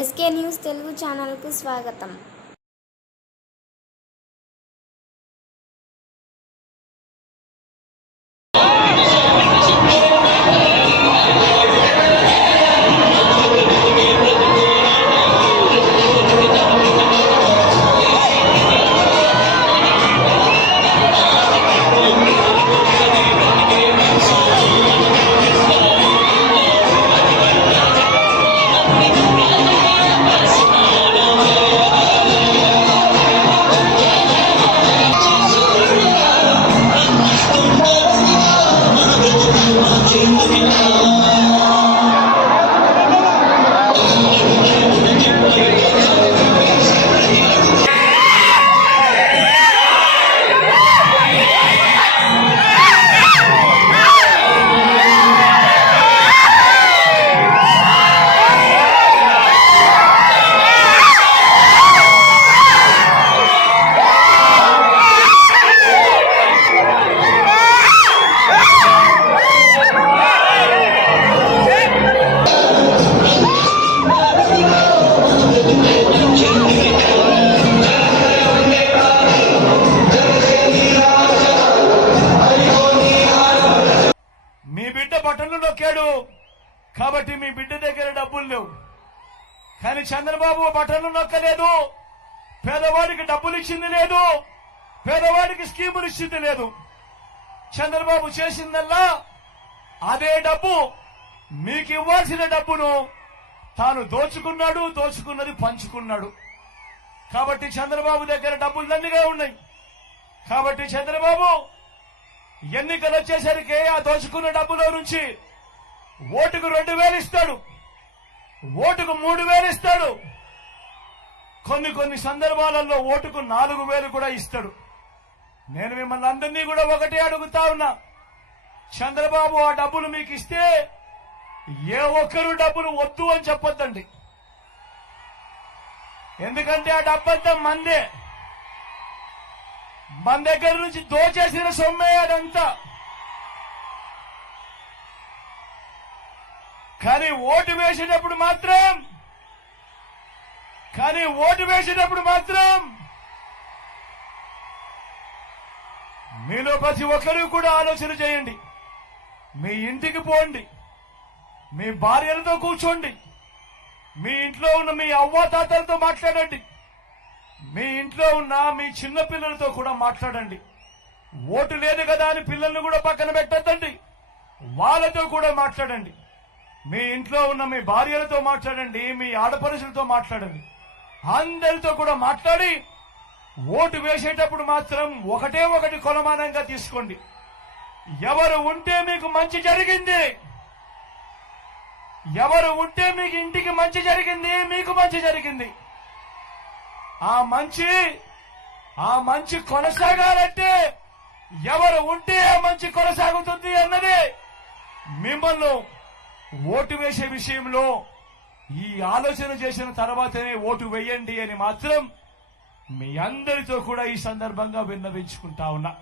SK news Telugu ఛానల్కు స్వాగతం. కాబట్టి మీ బిడ్డ దగ్గర డబ్బులు లేవు. కానీ చంద్రబాబు బట్టలు నొక్కలేదు. పేదవాడికి డబ్బులు ఇచ్చింది లేదు. పేదవాడికి స్కీములు ఇచ్చింది లేదు. చంద్రబాబు చేసిందల్లా అదే డబ్బు మీకు ఇవ్వాల్సిన డబ్బును తాను దోచుకున్నాడు దోచుకున్నది పంచుకున్నాడు. కాబట్టి చంద్రబాబు దగ్గర డబ్బులు దండిగా ఉన్నాయి. కాబట్టి చంద్రబాబు ఎన్నికలు వచ్చేసరికి ఆ దోచుకున్న డబ్బులో నుంచి ఓటుకు రెండు వేలు ఇస్తాడు. ఓటుకు మూడు వేలు ఇస్తాడు. కొన్ని కొన్ని సందర్భాలలో ఓటుకు నాలుగు వేలు కూడా ఇస్తాడు. నేను మిమ్మల్ని అందరినీ కూడా ఒకటే అడుగుతా ఉన్నా. చంద్రబాబు ఆ డబ్బులు మీకు ఇస్తే ఏ ఒక్కరు డబ్బులు వద్దు అని చెప్పొద్దండి. ఎందుకంటే ఆ డబ్బంతా మందే. మన దగ్గర నుంచి దోచేసిన సొమ్మే అదంతా. కానీ ఓటు వేసేటప్పుడు మాత్రం కానీ ఓటు వేసేటప్పుడు మాత్రం మీలో ప్రతి ఒక్కరూ కూడా ఆలోచన చేయండి. మీ ఇంటికి పోండి. మీ భార్యలతో కూర్చోండి. మీ ఇంట్లో ఉన్న మీ అవ్వాతాతలతో మాట్లాడండి. మీ ఇంట్లో ఉన్న మీ చిన్న పిల్లలతో కూడా మాట్లాడండి. ఓటు లేదు కదా అని పిల్లల్ని కూడా పక్కన పెట్టద్దండి. వాళ్ళతో కూడా మాట్లాడండి. మీ ఇంట్లో ఉన్న మీ భార్యలతో మాట్లాడండి మీ ఆడపడుచులతో మాట్లాడండి. అందరితో కూడా మాట్లాడి ఓటు వేసేటప్పుడు మాత్రం ఒకటే ఒకటి కొలమానంగా తీసుకోండి. ఎవరు ఉంటే మీకు మంచి జరిగింది ఎవరు ఉంటే మీకు ఇంటికి మంచి జరిగింది మీకు మంచి జరిగింది. ఆ మంచి ఆ మంచి కొనసాగాలంటే ఎవరు ఉంటే ఆ మంచి కొనసాగుతుంది అన్నది మిమ్మల్ని ఓటు వేసే విషయంలో ఈ ఆలోచన చేసిన తర్వాతనే ఓటు వేయండి అని మాత్రం మీ అందరితో కూడా ఈ సందర్భంగా విన్నవించుకుంటా ఉన్నా.